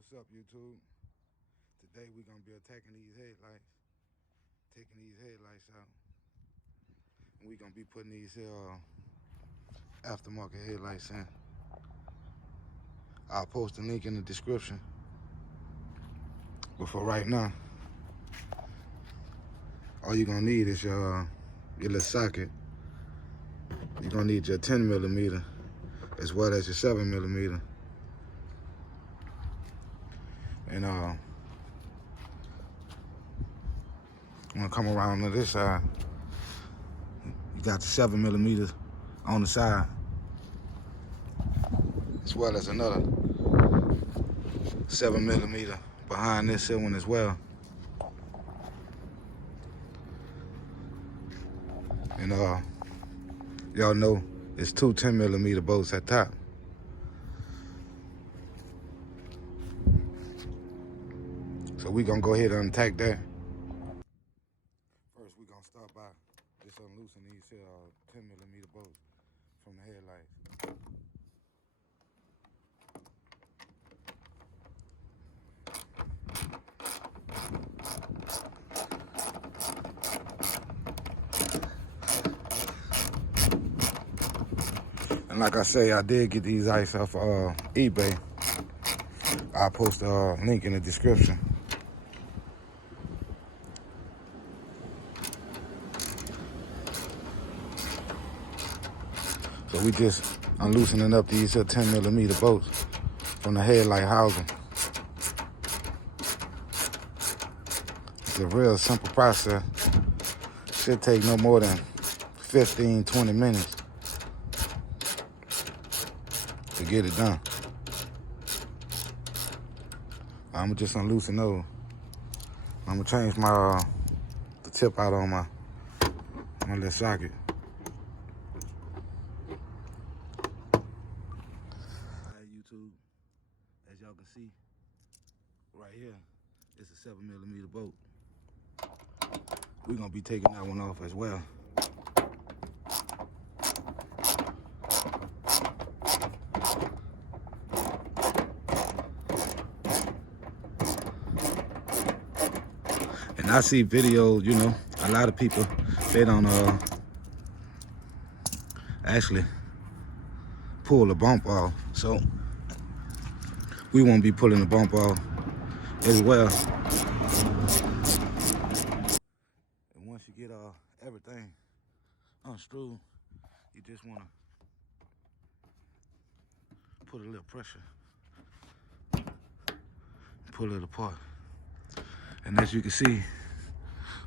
What's up, YouTube? Today we're gonna be attacking these headlights, taking these headlights out, and we're gonna be putting these aftermarket headlights in. I'll post a link in the description. But for right now, all you're gonna need is your little socket. You're gonna need your 10mm as well as your 7mm. And I'm gonna come around to this side. You got the 7mm on the side, as well as another 7mm behind this here one as well. And y'all know it's two 10mm bolts at top. So we gonna go ahead and attack that. First, we gonna start by just unloosening these 10mm bolts from the headlights. And like I say, I did get these lights off eBay. I'll post a link in the description. So we just unloosening up these 10mm bolts from the headlight housing. It's a real simple process. Should take no more than 15-20 minutes to get it done. I'm just unloosen those. I'm gonna change my the tip out on my little socket. Alright, YouTube, as y'all can see, right here, it's a 7mm bolt. We're gonna be taking that one off as well. And I see videos, you know, a lot of people, they don't actually pull the bump off. So we won't be pulling the bump off as well. And once you get everything unscrewed, you just want to put a little pressure, pull it apart. And as you can see,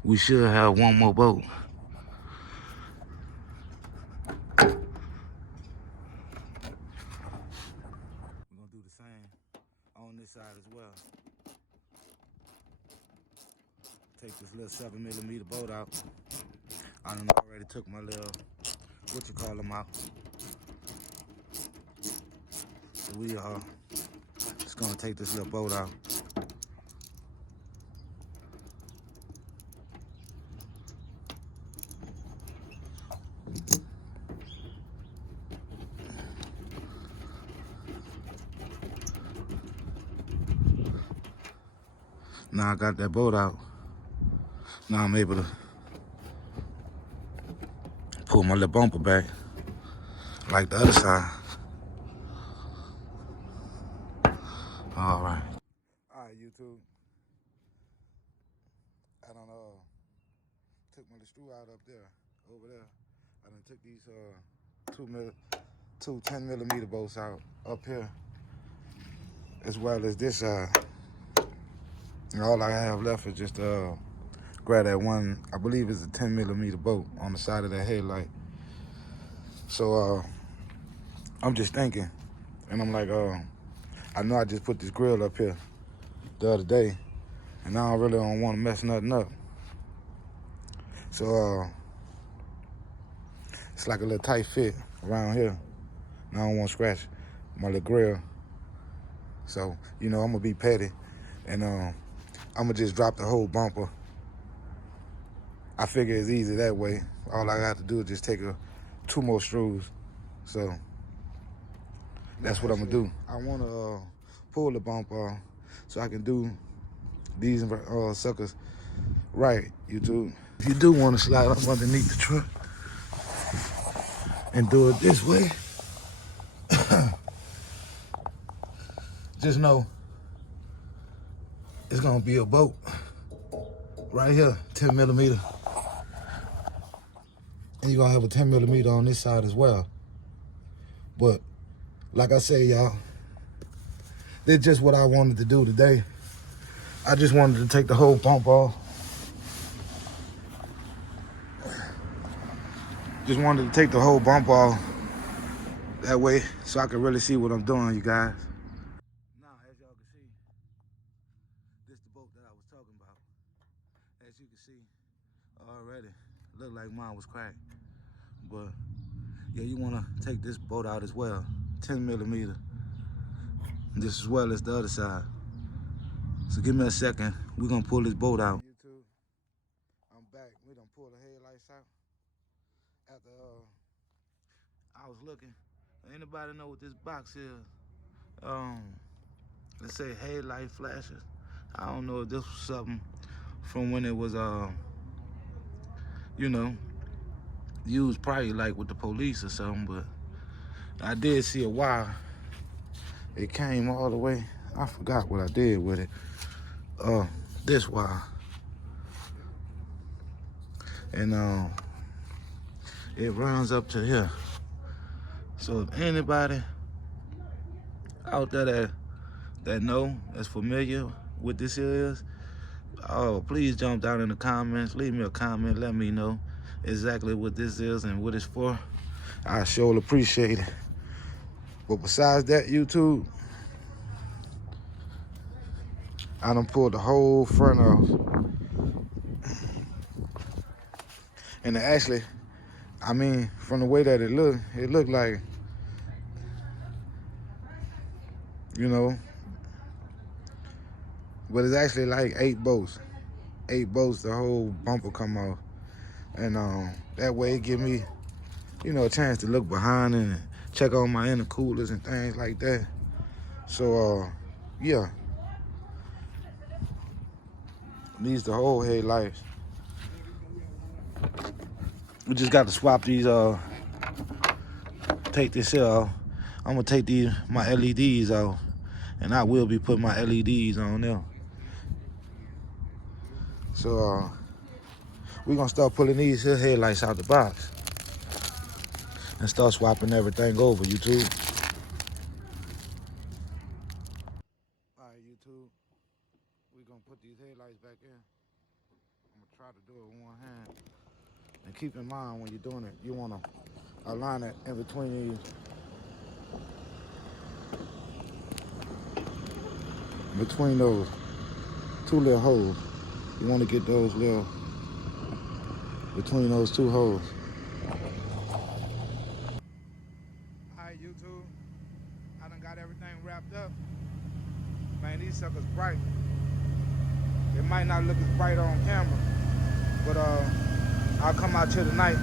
we should have one more bolt. We're gonna do the same on this side as well. Take this little 7mm bolt out. I done already took my little, what you call them, out. So we are just gonna take this little bolt out. Now I got that bolt out. Now I'm able to pull my little bumper back like the other side. All right. All right, YouTube. I done took my little screw out up there, over there. I done took these two 10mm bolts out up here, as well as this side. And all I have left is just grab that one, I believe it's a 10mm bolt on the side of that headlight. So I'm just thinking, and I'm like, I know I just put this grill up here the other day, and I really don't want to mess nothing up. So it's like a little tight fit around here, and I don't want to scratch my little grill. So, you know, I'm gonna be petty, and I'm gonna just drop the whole bumper. I figure it's easy that way. All I got to do is just take two more screws. So that's what I'm gonna do. I wanna pull the bumper off, so I can do these suckers right, YouTube. If you do want to slide up underneath the truck and do it this way, just know it's gonna be a boat right here, 10 millimeter. And you're gonna have a 10 millimeter on this side as well. But like I say, y'all, that's just what I wanted to do today. I just wanted to take the whole bump off. Just wanted to take the whole bump off that way so I can really see what I'm doing, you guys. Now, as y'all can see, this is the boat that I was talking about. As you can see already, looked like mine was cracked. But yeah, you wanna take this boat out as well, 10 millimeter. Just as well as the other side. So give me a second, we're gonna pull this boat out. YouTube, I'm back. We done pulled the headlights out. After I was looking, anybody know what this box is? Let's say headlight flashes. I don't know if this was something from when it was you know, used probably like with the police or something, but I did see a wire. It came all the way. I forgot what I did with it. This wire. And it runs up to here. So if anybody out there that know, that's familiar with this is, please jump down in the comments, leave me a comment, let me know exactly what this is and what it's for. I sure appreciate it. But besides that, YouTube, I done pulled the whole front off. And actually, I mean, from the way that it looked like, you know, but it's actually like 8 bolts. 8 bolts, the whole bumper come off. And that way it give me, you know, a chance to look behind and check on my intercoolers and things like that. So, yeah. Needs the whole headlights. We just got to swap these, take this here off. I'm gonna take my LEDs off, and I will be putting my LEDs on there. So, we're gonna start pulling these here headlights out the box and start swapping everything over, YouTube. All right, YouTube, we're gonna put these headlights back in. I'm gonna try to do it with one hand. And keep in mind when you're doing it, you wanna align it in between these. Between those 2 little holes. You wanna get those little, between those 2 holes. Alright, YouTube, I done got everything wrapped up. Man, these suckers bright. It might not look as bright on camera, but I'll come out here tonight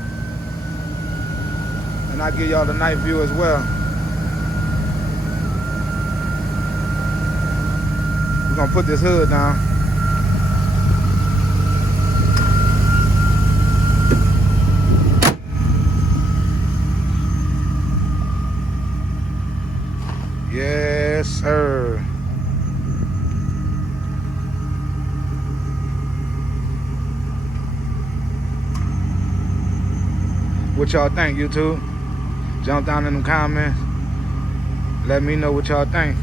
and I'll give y'all the night view as well. We're gonna put this hood down. Yes, sir. What y'all think, YouTube? Jump down in the comments. Let me know what y'all think.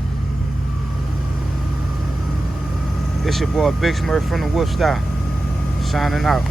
It's your boy Big Smurf from the Wolf Style, signing out.